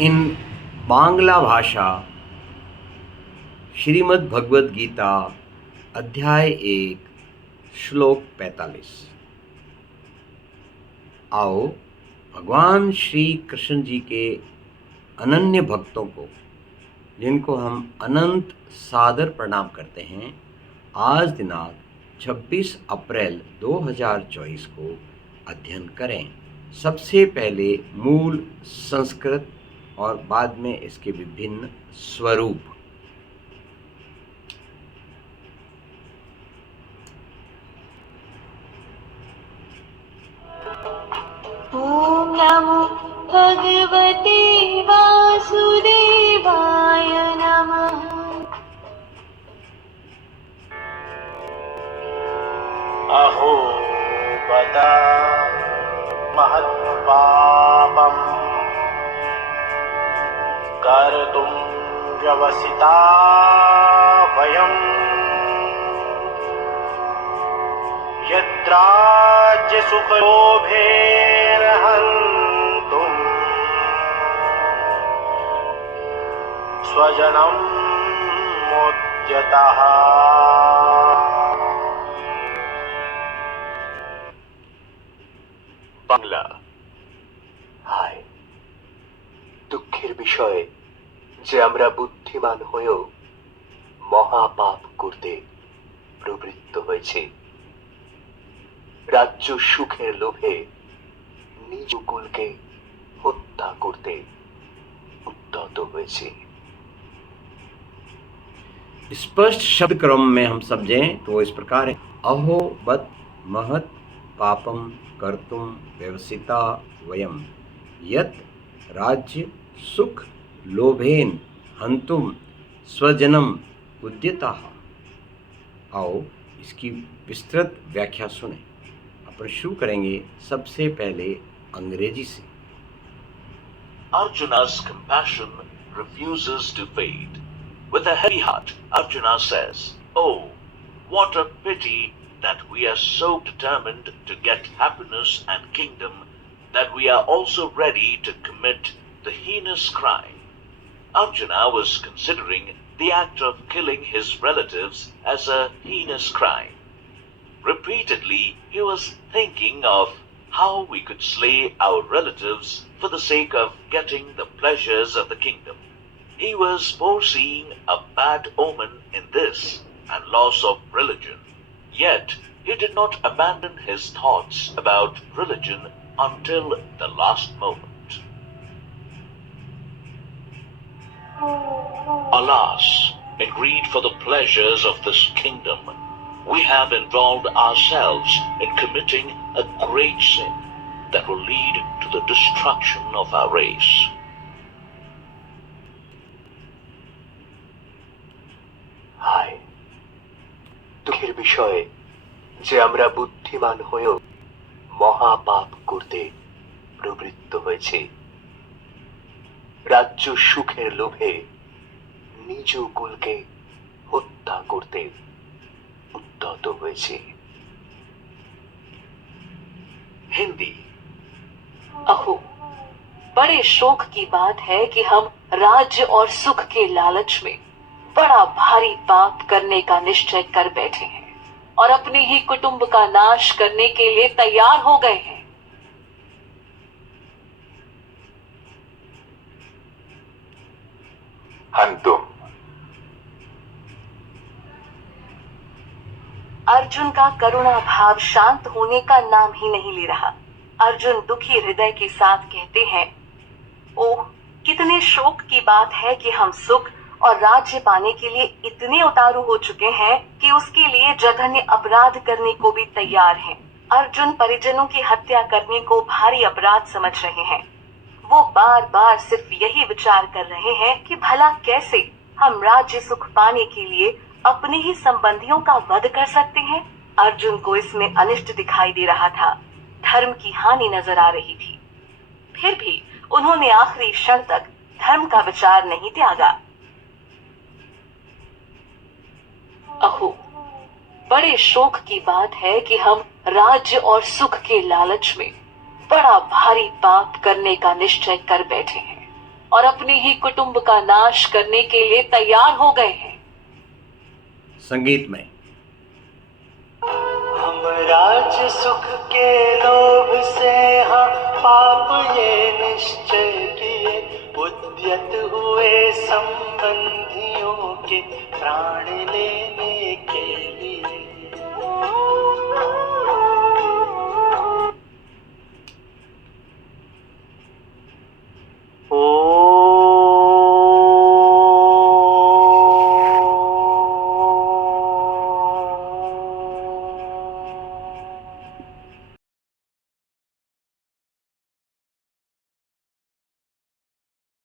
इन बांग्ला भाषा श्रीमद् भगवद गीता अध्याय 1 श्लोक 45। आओ भगवान श्री कृष्ण जी के अनन्य भक्तों को, जिनको हम अनंत सादर प्रणाम करते हैं, आज दिनांक 26 अप्रैल 2024 को अध्ययन करें। सबसे पहले मूल संस्कृत और बाद में इसके विभिन्न स्वरूप। ॐ नमो भगवते वासुदेवाय नमः। अहो बत महत्पापम् कर्तुं व्यवसिता वयम् यद्राज्यसुखलोभेन हन्तुम् स्वजनं मुद्यतः। বাংলা। হায়, দুঃখের বিষয় যে আমরা বুদ্ধিমান হয়েও মহাপাপ করতে প্রবৃত্ত হয়েছে। রাজ্য সুখের লোভে নিজ কুলকে হত্যা করতে উদ্যত হয়েছে। स्पष्ट शब्द क्रम में हम समझें तो इस प्रकार है। अहो बत महत पापम कर्तुम व्यवसिता वयम यत राज्य सुख लोभेन हंतुम स्वजनम उद्यताः। आओ इसकी विस्तृत व्याख्या सुने। अपन शुरू करेंगे सबसे पहले अंग्रेजी से। Arjuna's compassion refuses to fade. With a heavy heart, Arjuna says, "Oh, what a pity that we are so determined to get happiness and kingdom that we are also ready to commit the heinous crime." Arjuna was considering the act of killing his relatives as a heinous crime. Repeatedly, he was thinking of how we could slay our relatives for the sake of getting the pleasures of the kingdom. He was foreseeing a bad omen in this and loss of religion. Yet, he did not abandon his thoughts about religion until the last moment. Alas, in greed for the pleasures of this kingdom, we have involved ourselves in committing a great sin that will lead to the destruction of our race. হায়, দুঃখের বিষয় যে আমরা বুদ্ধিমান হয়েও মহাপাপ করতে প্রবৃত্ত হয়েছে। রাজ্য সুখের লোভে নিজ কুলকে হত্যা করতে উদ্যত হয়েছে। हिंदी। अहो, बड़े शोक की बात है कि हम राज्य और सुख के लालच में बड़ा भारी पाप करने का निश्चय कर बैठे हैं और अपने ही कुटुंब का नाश करने के लिए तैयार हो गए हैं। हंतुम। अर्जुन का करुणा भाव शांत होने का नाम ही नहीं ले रहा। अर्जुन दुखी हृदय के साथ कहते हैं, ओह, कितने शोक की बात है कि हम सुख और राज्य पाने के लिए इतने उतारू हो चुके हैं कि उसके लिए जघन्य अपराध करने को भी तैयार हैं। अर्जुन परिजनों की हत्या करने को भारी अपराध समझ रहे हैं। वो बार बार सिर्फ यही विचार कर रहे हैं कि भला कैसे हम राज्य सुख पाने के लिए अपने ही संबंधियों का वध कर सकते हैं। अर्जुन को इसमें अनिष्ट दिखाई दे रहा था, धर्म की हानि नजर आ रही थी। फिर भी उन्होंने आखिरी क्षण तक धर्म का विचार नहीं त्यागा। अहो, बड़े शोक की बात है कि हम राज्य और सुख के लालच में बड़ा भारी पाप करने का निश्चय कर बैठे हैं और अपने ही कुटुंब का नाश करने के लिए तैयार हो गए हैं। संगीत में हम राज्य सुख के लोभ से हाँ पाप ये निश्चय किए, उद्यत हुए संबंधियों के प्राण लेने